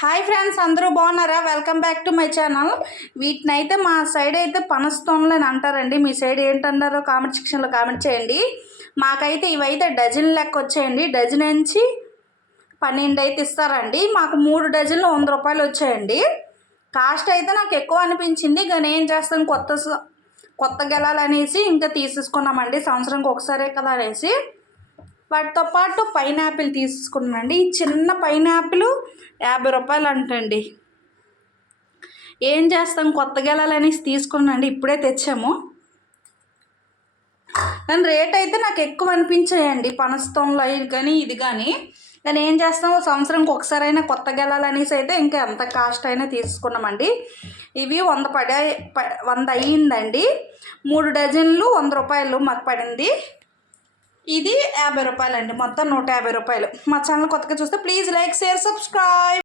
Hi friends, అందరూ బాగున్నారా? Welcome back to my channel. వీటినైతే మా సైడ్ అయితే పనస్తోన్లు అని అంటారండి. మీ సైడ్ ఏంటన్నారో కామెంట్ సెక్షన్లో కామెంట్ చేయండి. మాకైతే ఇవైతే డజన్ లెక్క వచ్చాయండి. డజన్ నుంచి 12 అయితే ఇస్తారండి. మాకు 3 డజన్లు 100 రూపాయలు వచ్చాయండి. కాస్ట్ అయితే నాకు ఎక్కువ అనిపించింది. కానీ ఏం చేస్తాం, కొత్త గెలాలనేసి ఇంకా తీసేసుకున్నామండి. సంవత్సరంకి ఒకసారే కదా అనేసి. వాటితో పాటు పైనాపిల్ తీసుకున్నానండి. ఈ చిన్న పైనాపిల్ 50 రూపాయలు అంటండి. ఏం చేస్తాం, కొత్త గెలాలనేసి తీసుకున్నాండి. ఇప్పుడే తెచ్చాము. కానీ రేట్ అయితే నాకు ఎక్కువ అనిపించాయండి. పనస్తోన్లు అవి కానీ ఇది కానీ ఏం చేస్తాం, సంవత్సరంకి ఒకసారైనా కొత్త గెలాలనేసి అయితే ఇంకా ఎంత కాస్ట్ అయినా తీసుకున్నామండి. ఇవి 100 అయ్యిందండి. 3 డజన్లు 100 రూపాయలు మాకు పడింది. ఇది 50 రూపాయలండి. మొత్తం 150 రూపాయలు. మా ఛానల్ కొత్తగా చూస్తే ప్లీజ్ లైక్, షేర్, సబ్స్క్రైబ్.